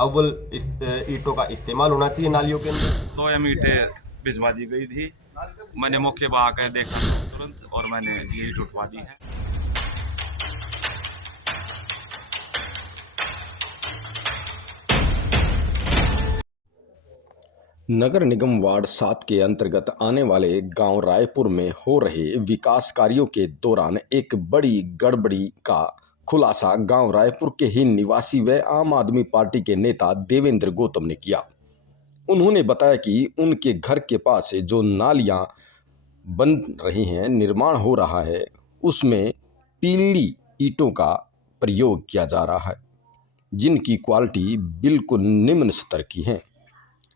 अव्वल इस ईंटों का इस्तेमाल होना चाहिए नालियों के अंदर। 2 ईंटें भिजवा दी गई थी। मैंने मौके पर आकर देखा तो तुरंत और मैंने ये ईंट उठवा दी है। नगर निगम वार्ड 7 के अंतर्गत आने वाले गांव रायपुर में हो रहे विकास कार्यों के दौरान एक बड़ी गड़बड़ी का खुलासा गांव रायपुर के ही निवासी व आम आदमी पार्टी के नेता देवेंद्र गौतम ने किया। उन्होंने बताया कि उनके घर के पास जो नालियां बन रही हैं, निर्माण हो रहा है, उसमें पीली ईंटों का प्रयोग किया जा रहा है, जिनकी क्वालिटी बिल्कुल निम्न स्तर की है,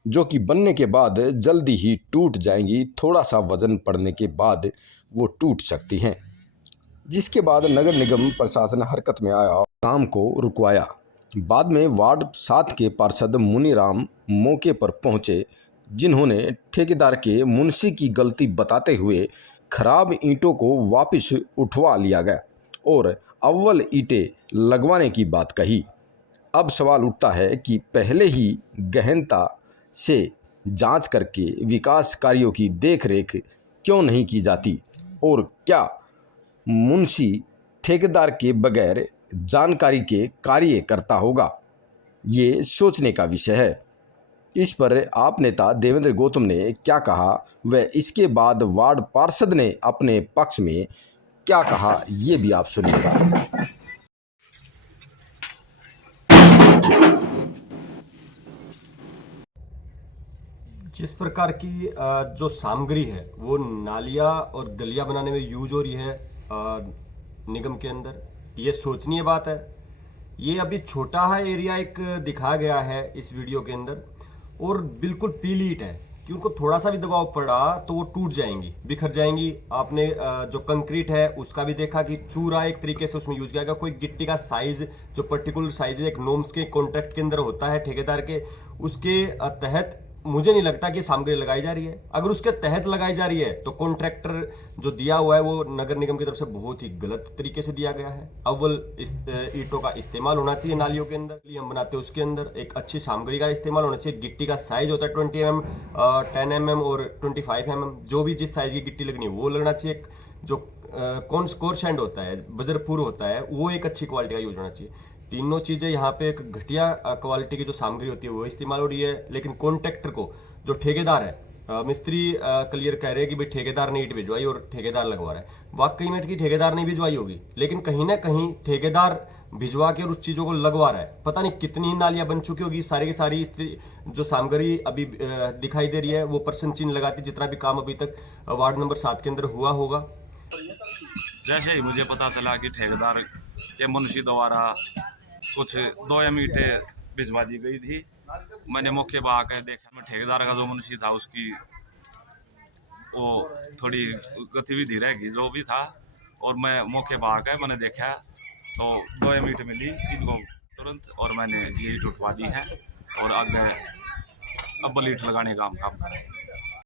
जो कि बनने के बाद जल्दी ही टूट जाएंगी। थोड़ा सा वजन पड़ने के बाद वो टूट सकती हैं, जिसके बाद नगर निगम प्रशासन हरकत में आया, काम को रुकवाया। बाद में वार्ड 7 के पार्षद मुनीराम मौके पर पहुंचे, जिन्होंने ठेकेदार के मुंशी की गलती बताते हुए खराब ईंटों को वापस उठवा लिया गया और अव्वल ईंटें लगवाने की बात कही। अब सवाल उठता है कि पहले ही गहनता से जांच करके विकास कार्यों की देखरेख क्यों नहीं की जाती, और क्या मुंशी ठेकेदार के बगैर जानकारी के कार्य करता होगा। ये सोचने का विषय है। इस पर आप नेता देवेंद्र गौतम ने क्या कहा व इसके बाद वार्ड पार्षद ने अपने पक्ष में क्या कहा, ये भी आप सुनिएगा। जिस प्रकार की जो सामग्री है वो नालियाँ और गलियाँ बनाने में यूज हो रही है निगम के अंदर, ये सोचनीय बात है। ये अभी छोटा है एरिया एक दिखाया गया है इस वीडियो के अंदर, और बिल्कुल पीली ईंट है कि उनको थोड़ा सा भी दबाव पड़ा तो वो टूट जाएंगी, बिखर जाएंगी। आपने जो कंक्रीट है उसका भी देखा कि चूरा एक तरीके से उसमें यूज किया गया। कोई गिट्टी का साइज जो पर्टिकुलर साइज एक नॉर्म्स के कॉन्ट्रैक्ट के अंदर होता है ठेकेदार के, उसके तहत मुझे नहीं लगता कि सामग्री लगाई जा रही है। अगर उसके तहत लगाई जा रही है तो कॉन्ट्रैक्टर जो दिया हुआ है वो नगर निगम की तरफ से बहुत ही गलत तरीके से दिया गया है। अव्वल इस ईंटों का इस्तेमाल होना चाहिए नालियों के अंदर, हम बनाते हैं उसके अंदर एक अच्छी सामग्री का इस्तेमाल होना चाहिए। गिट्टी का साइज होता है 20 mm, 10 mm और 25 mm, जो भी जिस साइज की गिट्टी लगनी है वो लगना चाहिए। जो कौन स्कोर शैंड होता है, बजरपुर होता है, वो एक अच्छी क्वालिटी का यूज होना चाहिए। तीनों चीज़ें यहाँ पे एक घटिया क्वालिटी की जो सामग्री होती है वो इस्तेमाल हो रही है। लेकिन कॉन्ट्रैक्टर को, जो ठेकेदार है, मिस्त्री क्लियर कह रहे हैं कि भाई ठेकेदार ने ईंट भिजवाई और ठेकेदार लगवा रहा है। वाकई में की ठेकेदार ने भिजवाई होगी, लेकिन कहीं ना कहीं ठेकेदार भिजवा के और उस चीज़ों को लगवा रहा है। पता नहीं कितनी नालियाँ बन चुकी होगी, सारी की सारी जो सामग्री अभी दिखाई दे रही है वो परसेंट चिन्ह लगाती जितना भी काम अभी तक वार्ड नंबर 7 के अंदर हुआ होगा। जैसे ही मुझे पता चला कि ठेकेदार के मुंशी द्वारा कुछ 2 ईंटें भिजवा दी गई थी, मैंने मौके पर आकर देखा। मैं ठेकेदार का जो मुंशी था उसकी वो थोड़ी गतिविधि रह गई जो भी था, और मैं मौके पर आकर मैंने देखा तो 2 ईंट मिली इनको तुरंत, और मैंने ये ईंट उठवा दी है और आगे अव्वल ईंट लगाने का हम काम करें।